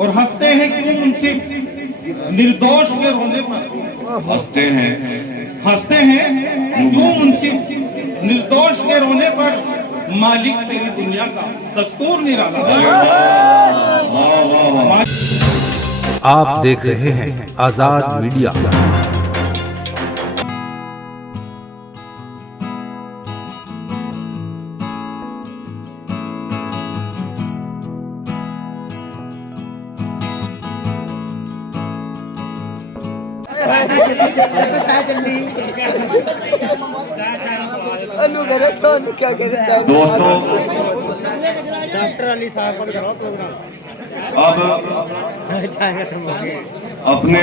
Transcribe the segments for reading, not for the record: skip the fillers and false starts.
और हंसते हैं क्यों मुंसिफ निर्दोष के रोने पर। हंसते हैं क्यों मुंसिफ निर्दोष के रोने पर। मालिक तेरी दुनिया का दस्तूर निराला है। आप देख रहे हैं आजाद मीडिया। दोस्तों, डॉक्टर अली साहब को कराओ प्रोग्राम। अब अपने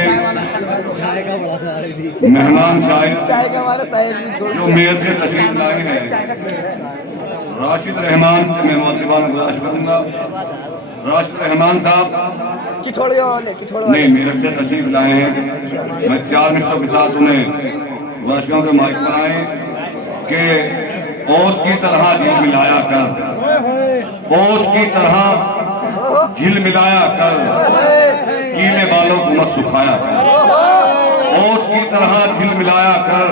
मेहमान जो मेयर से तशरीफ लाए हैं, राशिद रहमान से मैं मौजूदा गुजारिश करूंगा। राशिद रहमान साहब नहीं मेरे से तशरीफ लाए हैं। मैं 4 मिनटों के साथ उन्हें वाशियों के माइक पर आए कि ओस की तरह दिल मिलाया कर, ओस की तरह झिल मिलाया कर, गीले बालों को मत सुखाया कर। ओस की तरह झिल मिलाया कर,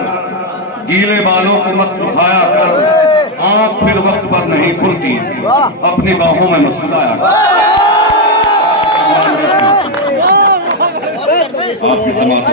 गीले बालों को मत सुखाया कर। आँख फिर वक्त पर नहीं खुलती, अपनी बाहों में मत सुलाया कर। आपकी समाज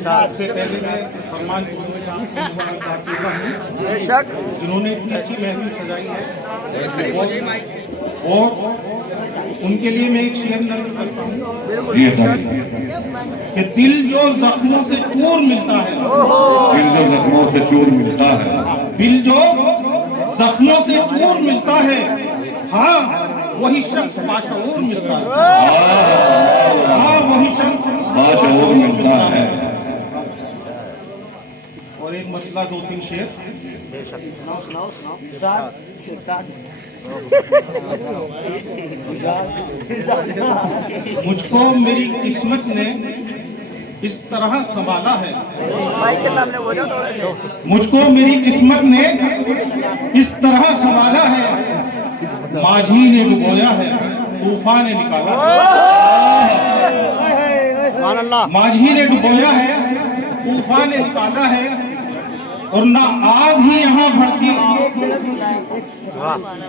सबसे पहले मैं फरमान जिन्होंने इतनी अच्छी महफिल सजाई है, और उनके लिए मैं एक शेर नज़र करता हूँ कि दिल जो जख्मों से चूर मिलता है, दिल जो जख्मों से चूर मिलता है, हाँ वही शख्स बाशऊर मिलता है। हाँ वही शख्स बाशऊर मिलता है। और एक मसला 2-3 शेर मुझको मेरी किस्मत ने इस तरह संभाला है। माइक के सामने बोलो थोड़ा सा। मुझको मेरी किस्मत ने इस तरह संभाला है, माझी ने डुबोया है, तूफान ने निकाला है। माझी ने डुबोया है, तूफान ने निकाला है। और ना आग ही यहाँ भड़की,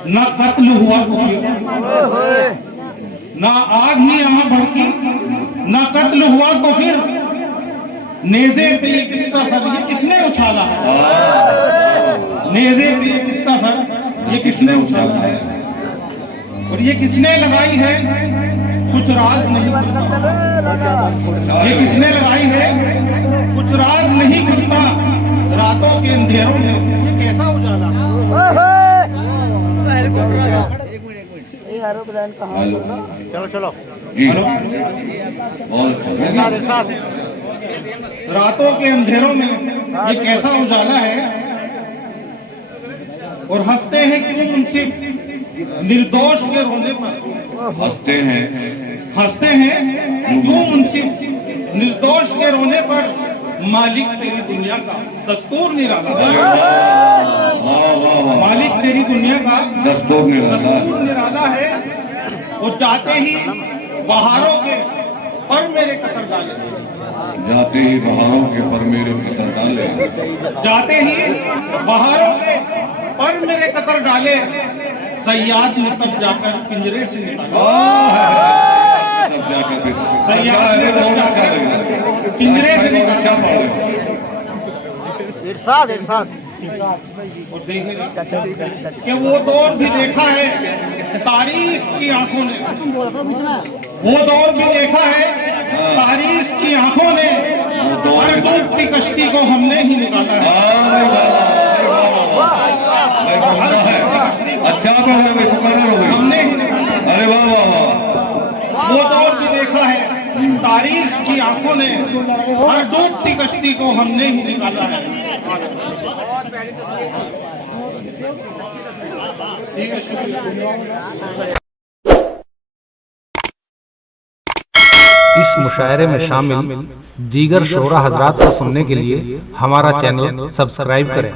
ना कत्ल हुआ तो फिर, ना आग ही यहाँ भड़की, ना कत्ल हुआ तो फिर। नेज़े पे ये किसका सर, ये किसने उछाला है? नेज़े पे ये किसका सर, ये किसने उछाला है? और ये किसने लगाई है, कुछ राज नहीं खुलता। ये किसने लगाई है, कुछ राज नहीं खुलता। रातों के अंधेरों में ये कैसा उजाला है? चलो चलो रातों के अंधेरों में ये कैसा उजाला है। और हंसते हैं क्यों मुंसिफ निर्दोष के रोने पर। हंसते हैं क्यों मुंसिफ निर्दोष के रोने पर। मालिक तेरी दुनिया का दस्तूर निराला है। मालिक तेरी दुनिया का दस्तूर निराला है। वो जाते ही बहारों के पर मेरे कतर डाले, जाते ही बहारों के पर मेरे कतर डाले, जाते ही बहारों के पर मेरे कतर डाले। सयाद ने तब जाकर पिंजरे से निकाला, तब जाकर सयाद ने तब जाकर पिंजरे से निकाला। और देखेगा कि वो दौर भी देखा है तारीख की आंखों ने, वो दौर भी देखा है तारीख की आंखों ने। हर डूबती कश्ती को हमने ही निकाला है। अच्छा हमने ही निकाला। अरे वाह वाह वाह। वो दौर भी देखा है तारीख की आंखों ने, हर डूबती कश्ती को हमने ही निकाला है। ठीक है, शुक्रिया। इस मुशायरे में शामिल दीगर शोरा हजरात को सुनने के लिए हमारा चैनल सब्सक्राइब करें।